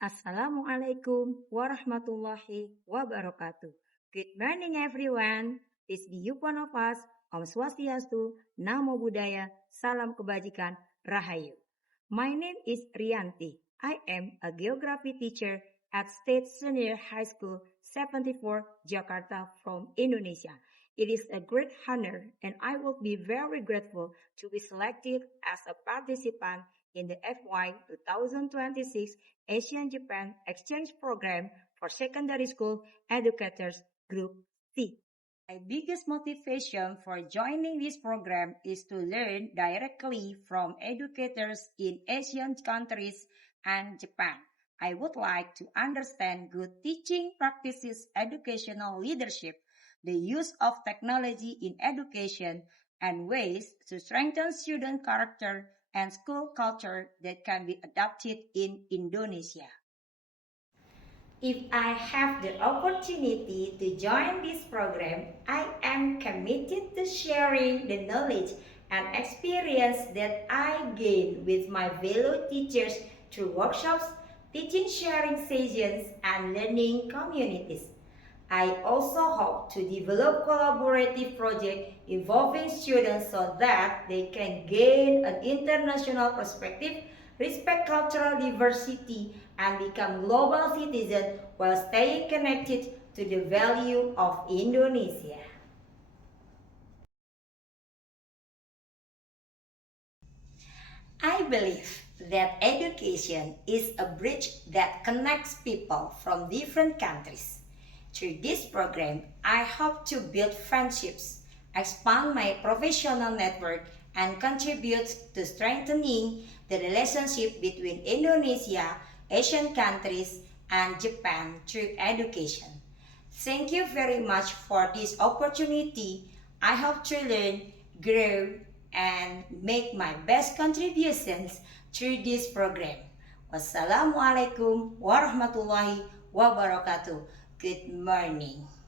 Assalamualaikum warahmatullahi wabarakatuh. Good morning everyone. Peace be upon of us. Om Swastiastu, Namo Buddhaya, Salam Kebajikan, Rahayu. My name is Rianti. I am a geography teacher at State Senior High School 74, Jakarta from Indonesia. It is a great honor and I will be very grateful to be selected as a participant in the FY 2026 Asian-Japan Exchange Program for Secondary School Educators Group C. My biggest motivation for joining this program is to learn directly from educators in Asian countries and Japan. I would like to understand good teaching practices, educational leadership, the use of technology in education, and ways to strengthen student character and school culture that can be adopted in Indonesia. If I have the opportunity to join this program, I am committed to sharing the knowledge and experience that I gain with my fellow teachers through workshops, teaching sharing sessions, and learning communities. I also hope to develop collaborative projects involving students so that they can gain an international perspective, respect cultural diversity, and become global citizens while staying connected to the value of Indonesia. I believe that education is a bridge that connects people from different countries. Through this program, I hope to build friendships, expand my professional network, and contribute to strengthening the relationship between Indonesia, Asian countries, and Japan through education. Thank you very much for this opportunity. I hope to learn, grow, and make my best contributions through this program. Wassalamualaikum warahmatullahi wabarakatuh. Good morning.